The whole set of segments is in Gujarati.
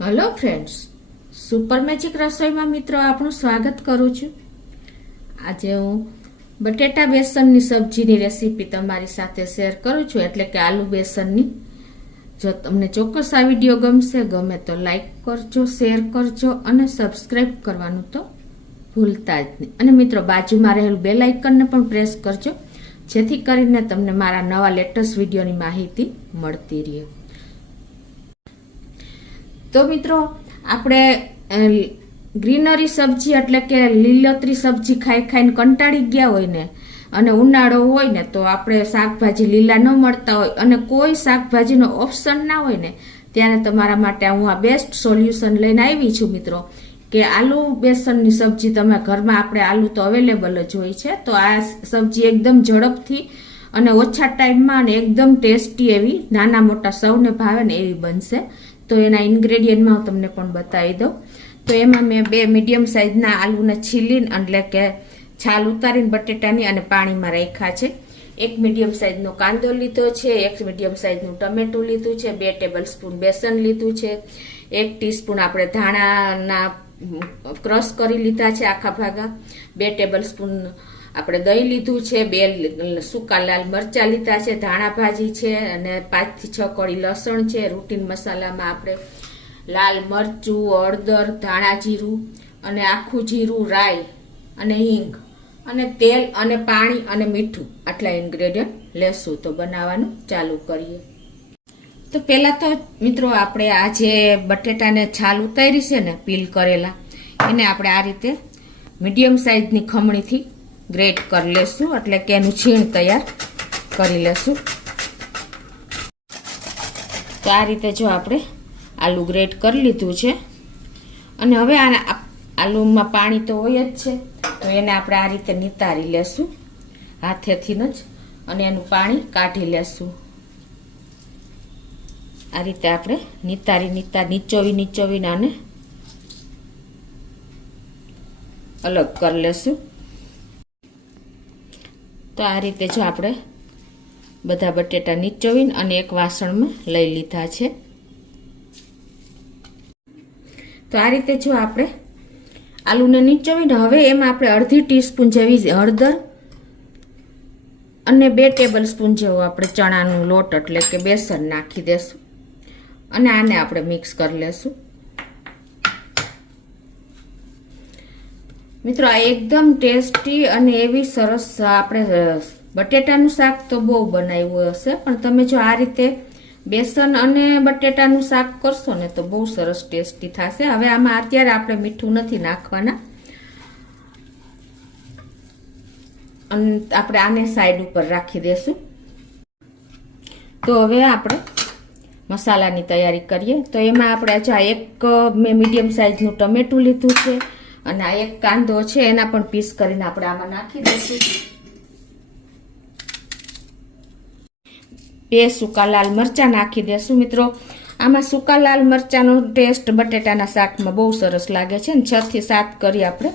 હેલો ફ્રેન્ડ્સ, સુપર મેજિક રસોઈમાં મિત્રો આપણું સ્વાગત કરું છું। આજે હું બટેટા બેસનની સબ્જીની રેસીપી તમારી સાથે શેર કરું છું, એટલે કે આલુ બેસનની। જો તમને ચોક્કસ આ વિડીયો ગમે તો લાઈક કરજો, શેર કરજો અને સબસ્ક્રાઈબ કરવાનું તો ભૂલતા જ નહીં। અને મિત્રો બાજુમાં રહેલું બેલ આઇકનને પણ પ્રેસ કરજો, જેથી કરીને તમને મારા નવા લેટેસ્ટ વિડીયોની માહિતી મળતી રહે। તો મિત્રો આપણે ગ્રીનરી સબ્જી એટલે કે લીલોતરી સબ્જી ખાઈને કંટાળી ગયા હોય ને, અને ઉનાળો હોય ને, તો આપણે શાકભાજી લીલા ન મળતા હોય અને કોઈ શાકભાજીનો ઓપ્શન ના હોય ને, ત્યારે તમારા માટે હું આ બેસ્ટ સોલ્યુશન લઈને આવી છું મિત્રો, કે આલુ બેસનની સબ્જી તમે ઘરમાં, આપણે આલુ તો અવેલેબલ જ હોય છે, તો આ સબ્જી એકદમ ઝડપથી અને ઓછા ટાઈમમાં અને એકદમ ટેસ્ટી એવી, નાના મોટા સૌને ભાવે ને એવી બનશે। તો એના ઇન્ગ્રેડિયન્ટમાં હું તમને પણ બતાવી દઉં। તો એમાં મેં 2 મીડિયમ સાઇઝના આલુને છીલીને, એટલે કે છાલ ઉતારીને બટેટાની અને પાણીમાં રાખ્યા છે। 1 મીડિયમ સાઇઝનો કાંદો લીધો છે, 1 મીડિયમ સાઇઝનું ટમેટું લીધું છે, 2 ટેબલ સ્પૂન બેસન લીધું છે, 1 ટીસ્પૂન આપણે ધાણાના ક્રશ કરી લીધા છે આખા ભાગા, 2 ટેબલ સ્પૂન આપણે દહીં લીધું છે, 2 સૂકા લાલ મરચાં લીધા છે, ધાણા ભાજી છે અને 5 થી 6 કળી લસણ છે। રૂટીન મસાલામાં આપણે લાલ મરચું, હળદર, ધાણા જીરું અને આખું જીરું, રાઈ અને હિંગ અને તેલ અને પાણી અને મીઠું, આટલા ઇન્ગ્રેડિયન્ટ લેશું। તો બનાવવાનું ચાલુ કરીએ। તો પહેલાં તો મિત્રો આપણે આ જે બટેટાને છાલ ઉતારી છે ને, પીલ કરેલા, એને આપણે આ રીતે મીડિયમ સાઇઝની ખમણીથી ગ્રેટ કરી લેશું, એટલે કે એનું છીણ તૈયાર કરી લેશું। તો આ રીતે જો આપણે આલુ ગ્રેટ કરી લીધું છે, અને હવે આલુમાં પાણી તો હોય જ છે, તો એને આપણે આ રીતે નિતારી લેશું હાથેથી જ, અને એનું પાણી કાઢી લેશું। આ રીતે આપણે નીચોવીને આને અલગ કરી લેશું। તો આ રીતે જો આપણે બધા બટેટા નીચોવીને અને એક વાસણમાં લઈ લીધા છે। તો આ રીતે જો આપણે આલુને નીચોવીને હવે એમાં આપણે અડધી ટીસ્પૂન જેવી હળદર અને 2 ટેબલ સ્પૂન જેવો આપણે ચણાનો લોટ એટલે કે બેસન નાખી દેશું, અને આને આપણે મિક્સ કરી લેશું। મિત્રો આ એકદમ ટેસ્ટી અને એવી સરસ, આપણે બટેટાનું શાક તો બહુ બનાવ્યું હશે, પણ તમે જો આ રીતે બેસન અને બટેટાનું શાક કરશો ને તો બહુ સરસ ટેસ્ટી થશે। હવે આમાં અત્યારે આપણે મીઠું નથી નાખવાના, અને આપણે આને સાઈડ ઉપર રાખી દેશું। તો હવે આપણે મસાલાની તૈયારી કરીએ। તો એમાં આપણે જો એક મેં મીડિયમ સાઇઝનું ટમેટું લીધું છે, અને આ એક કાંદો છે, એના પણ પીસ કરીને આપણે આમાં નાખી દઈશું। 2 સૂકા લાલ મરચાં નાખી દેશું। મિત્રો આમાં સૂકા લાલ મરચાંનો ટેસ્ટ બટેટાના શાકમાં બહુ સરસ લાગે છે, ને 6 થી 7 કરી આપણે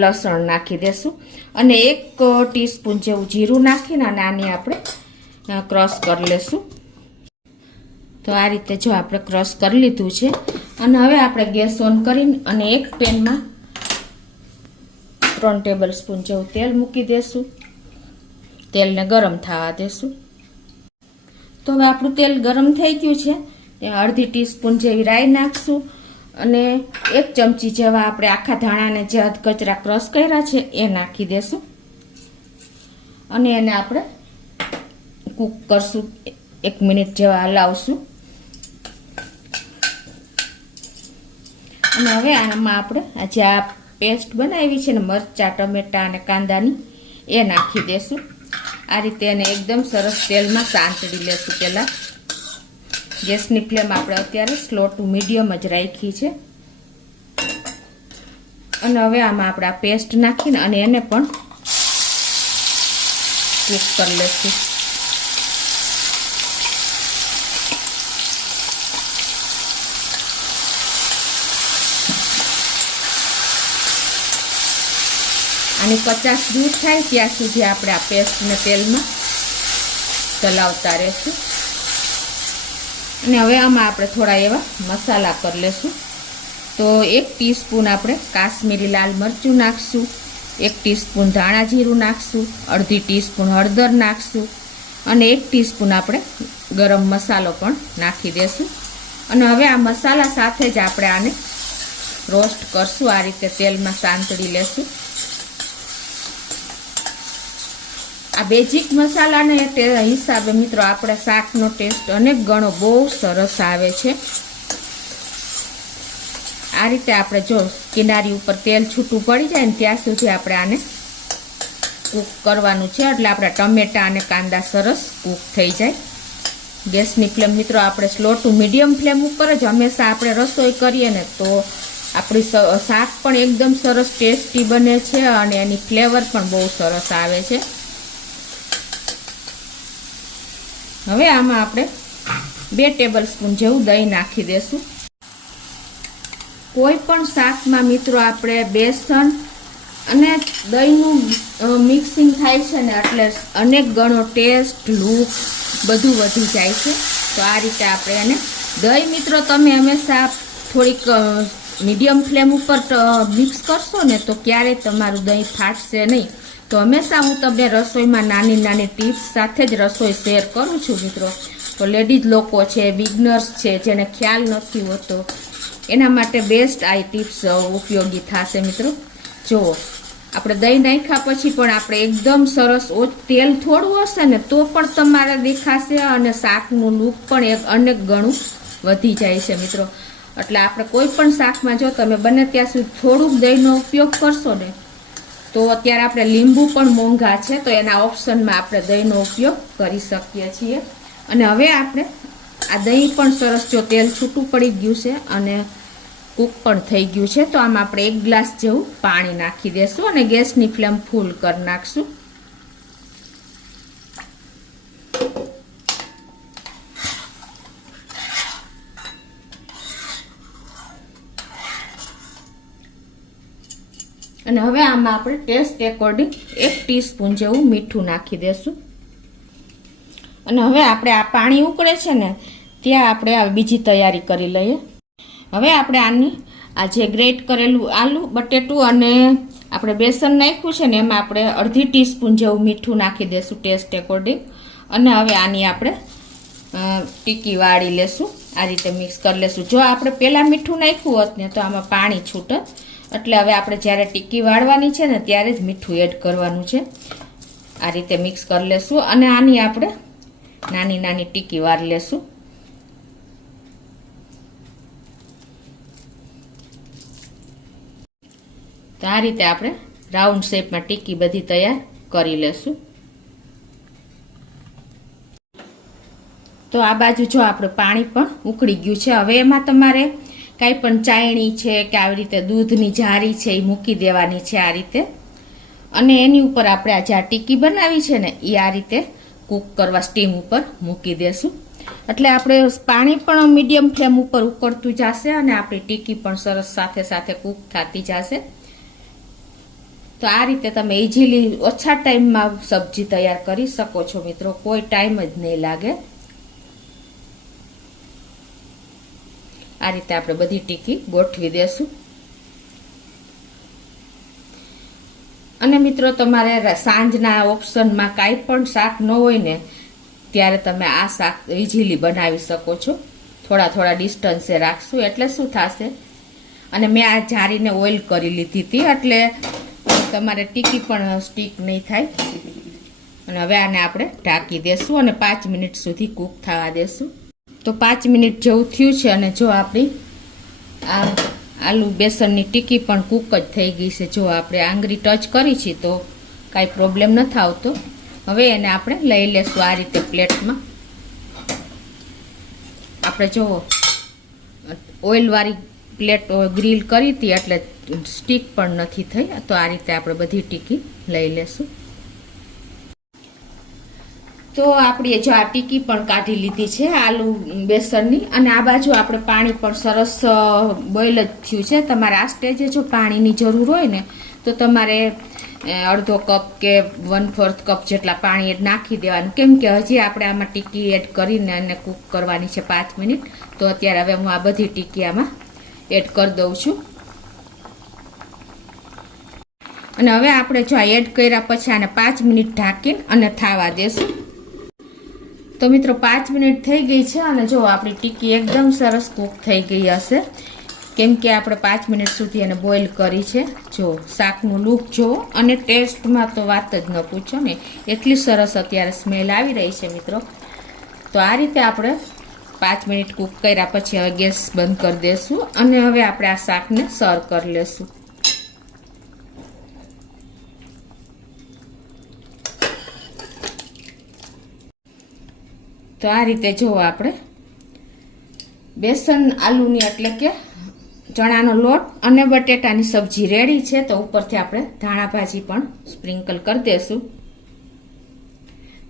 લસણ નાખી દેશું, અને 1 ટીસ્પૂન જેવું જીરું નાખીને અને આની આપણે ક્રશ કરી લેશું। તો આ રીતે જો આપણે ક્રશ કરી લીધું છે, અને હવે આપણે ગેસ ઓન કરીને અને એક પેનમાં 3 ટેબલ સ્પૂન જેવું તેલ મૂકી દેશું, તેલને ગરમ થવા દેશું। તો હવે આપણું તેલ ગરમ થઈ ગયું છે, ત્યાં અડધી ટીસ્પૂન જેવી રાઈ નાખશું, અને 1 ચમચી જેવા આપણે આખા ધાણાને જે અધકચરા ક્રશ કર્યા છે એ નાખી દેશું, અને એને આપણે કૂક કરશું, 1 મિનિટ જેવા હલાવશું। અને હવે આમાં આપણે આજે આ પેસ્ટ બનાવી છે ને મરચાં, ટમેટા અને કાંદાની, એ નાખી દેશું। આ રીતે એને એકદમ સરસ તેલમાં સાંતળી લેશું। પહેલાં ગેસની ફ્લેમ આપણે અત્યારે સ્લો ટુ મીડિયમ જ રાખી છે, અને હવે આમાં આપણે આ પેસ્ટ નાખીને અને એને પણ કૂક કરી લેશું। આની 50 દૂર થાય ત્યાં સુધી આપણે આ પેસ્ટને તેલમાં ચલાવતા રહેશું। અને હવે આમાં આપણે થોડા એવા મસાલા કરી લેશું. તો 1 ટીસ્પૂન આપણે કાશ્મીરી લાલ મરચું નાખશું, 1 ટીસ્પૂન ધાણા જીરું નાખશું, અડધી ટીસ્પૂન હળદર નાખશું અને 1 ટીસ્પૂન આપણે ગરમ મસાલો પણ નાખી દેશું. અને હવે આ મસાલા સાથે જ આપણે આને રોસ્ટ કરશું. આ રીતે તેલમાં સાંતળી લેશું. આ બેઝિક મસાલાના હિસાબે મિત્રો આપણે શાકનો ટેસ્ટ અનેક ગણો બહુ સરસ આવે છે. આ રીતે આપણે જો કિનારી ઉપર તેલ છૂટું પડી જાય ને ત્યાં સુધી આપણે આને કૂક કરવાનું છે, એટલે આપણા ટમેટા અને કાંદા સરસ કૂક થઈ જાય. ગેસની ફ્લેમ મિત્રો આપણે સ્લો ટુ મીડિયમ ફ્લેમ ઉપર જ હંમેશા આપણે રસોઈ કરીએ ને તો આપણી શાક પણ એકદમ સરસ ટેસ્ટી બને છે અને એની ફ્લેવર પણ બહુ સરસ આવે છે. હવે આમાં આપણે 2 ટેબલ સ્પૂન જેવું દહીં નાખી દેશું. કોઈ પણ શાકમાં મિત્રો આપણે બેસન અને દહીંનું મિક્સિંગ થાય છે ને એટલે અનેક ગણો ટેસ્ટ, લુક બધું વધી જાય છે. તો આ રીતે આપણે એને દહીં મિત્રો તમે હંમેશા થોડીક મીડિયમ ફ્લેમ ઉપર મિક્સ કરશો ને તો ક્યારેય તમારું દહીં ફાટશે નહીં. તો હંમેશા હું તમને રસોઈમાં નાની નાની ટિપ્સ સાથે જ રસોઈ શેર કરું છું મિત્રો. તો લેડીઝ લોકો છે, બિગનર્સ છે, જેને ખ્યાલ નથી હોતો એના માટે બેસ્ટ આ ટિપ્સ ઉપયોગી થશે મિત્રો. જુઓ આપણે દહીં નાખ્યા પછી પણ આપણે એકદમ સરસ તેલ થોડું હશે ને તો પણ તમારે દેખાશે અને શાકનું લુક પણ અનેક ગણું વધી જાય છે મિત્રો. એટલે આપણે કોઈ પણ શાકમાં જો તમે બને ત્યાં સુધી થોડુંક દહીંનો ઉપયોગ કરશો ને તો અત્યારે આપણે લીંબુ પણ મોંઘા છે તો એના ઓપ્શનમાં આપણે દહીંનો ઉપયોગ કરી શકીએ છીએ. અને હવે આપણે આ દહીં પણ સરસ જો તેલ છૂટું પડી ગયું છે અને કૂક પણ થઈ ગયું છે તો આમાં આપણે 1 ગ્લાસ જેવું પાણી નાખી દેશું અને ગેસની ફ્લેમ ફૂલ કરી નાખશું. અને હવે આમાં આપણે ટેસ્ટ એકોર્ડિંગ 1 ટીસ્પૂન જેવું મીઠું નાખી દેશું. અને હવે આપણે આ પાણી ઉકળે છે ને ત્યાં આપણે આ બીજી તૈયારી કરી લઈએ. હવે આપણે આની આ જે ગ્રેટ કરેલું આલુ બટેટું અને આપણે બેસન નાખ્યું છે ને એમાં આપણે અડધી ટીસ્પૂન જેવું મીઠું નાખી દેશું ટેસ્ટ એકોર્ડિંગ. અને હવે આની આપણે ટીકી વાળી લેશું. આ રીતે મિક્સ કરી લેશું. જો આપણે પહેલાં મીઠું નાખ્યું હોત ને તો આમાં પાણી છૂટે, એટલે હવે આપણે જ્યારે ટીકી વાળવાની છે ને ત્યારે જ મીઠું એડ કરવાનું છે. આ રીતે મિક્સ કરી લેશું અને આની આપણે નાની નાની ટીકી વાળી લેશું. તો આ રીતે આપણે રાઉન્ડ શેપમાં ટીકી બધી તૈયાર કરી લેશું. તો આ બાજુ જો આપણે પાણી પણ ઉકળી ગયું છે. હવે એમાં તમારે કાંઈ પણ ચાયણી છે કે આવી રીતે દૂધની જારી છે એ મૂકી દેવાની છે આ રીતે. અને એની ઉપર આપણે આ જે ટીકી બનાવી છે ને એ આ રીતે કૂક કરવા સ્ટીમ ઉપર મૂકી દેશું. એટલે આપણે પાણી પણ મીડિયમ ફ્લેમ ઉપર ઉકળતું જશે અને આપણી ટીકી પણ સરસ સાથે સાથે કૂક થતી જશે. તો આ રીતે તમે ઇઝીલી ઓછા ટાઈમમાં સબ્જી તૈયાર કરી શકો છો મિત્રો. કોઈ ટાઈમ જ નહીં લાગે. આ રીતે આપણે બધી ટીકી ગોઠવી દેશું. અને મિત્રો તમારે સાંજના ઓપ્શનમાં કાંઈ પણ શાક ન હોય ને ત્યારે તમે આ શાક ઇઝીલી બનાવી શકો છો. થોડા થોડા ડિસ્ટન્સે રાખશું એટલે શું થશે. અને મેં આ જારીને ઓઇલ કરી લીધી હતી એટલે તમારે ટીકી પણ સ્ટીક નહીં થાય. અને હવે આને આપણે ઢાંકી દેશું અને 5 મિનિટ સુધી કૂક થવા દેશું. તો 5 મિનિટ જેવું થયું છે અને જો આપણી આ આલુ બેસનની ટીકી પણ કૂક જ થઈ ગઈ છે. જો આપણે આંગળી ટચ કરી છે તો કાંઈ પ્રોબ્લેમ નથી આવતો. હવે એને આપણે લઈ લેશું આ રીતે પ્લેટમાં. આપણે જો ઓઇલવાળી પ્લેટ ગ્રીલ કરી હતી એટલે સ્ટીક પણ નથી થઈ. તો આ રીતે આપણે બધી ટીકી લઈ લેશું. તો આપણી જો આ ટીકી પણ કાઢી લીધી છે આલુ બેસનની. અને આ બાજુ આપણે પાણી પણ સરસ બોઇલ જ થયું છે. તમારે આ સ્ટેજે જો પાણીની જરૂર હોય ને તો તમારે અડધો કપ કે 1/4 કપ જેટલા પાણી નાખી દેવાનું, કેમ કે હજી આપણે આમાં ટીકી એડ કરીને અને કૂક કરવાની છે 5 મિનિટ. તો અત્યારે હવે હું આ બધી ટીકી આમાં એડ કરી દઉં છું. અને હવે આપણે જો આ એડ કર્યા પછી આને 5 મિનિટ ઢાંકીને અને થાવા દેશું. તો મિત્રો 5 મિનિટ થઈ ગઈ છે અને જો આપણી ટીકી એકદમ સરસ કૂક થઈ ગઈ હશે, કેમ કે આપણે 5 મિનિટ સુધી એને બોઇલ કરી છે. જો શાકનું લુક જો અને ટેસ્ટમાં તો વાત જ ન પૂછો ને, એટલી સરસ અત્યારે સ્મેલ આવી રહી છે મિત્રો. તો આ રીતે આપણે 5 મિનિટ કૂક કર્યા પછી હવે ગેસ બંધ કરી દઈશું અને હવે આપણે આ શાકને સર્વ કરી લેશું. તો આ રીતે જો આપણે બેસન આલુની એટલે કે ચણાનો લોટ અને બટેટાની સબ્જી રેડી છે. તો ઉપરથી આપણે ધાણા ભાજી પણ સ્પ્રિંકલ કરી દેશું.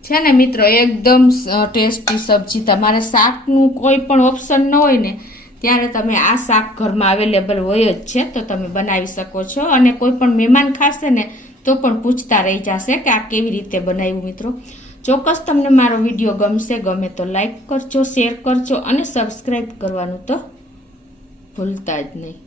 છે ને મિત્રો એકદમ ટેસ્ટી સબ્જી. તમારે શાકનું કોઈ પણ ઓપ્શન ન હોય ને ત્યારે તમે આ શાક ઘરમાં અવેલેબલ હોય જ છે, તો તમે બનાવી શકો છો. અને કોઈ પણ મહેમાન ખાશે ને તો પણ પૂછતા રહી જશે કે આ કેવી રીતે બનાવ્યું. મિત્રો ચોક્કસ તમને મારો વિડીયો ગમે તો લાઈક કરજો, શેર કરજો અને સબસ્ક્રાઈબ કરવાનું તો ભૂલતા જ નહીં.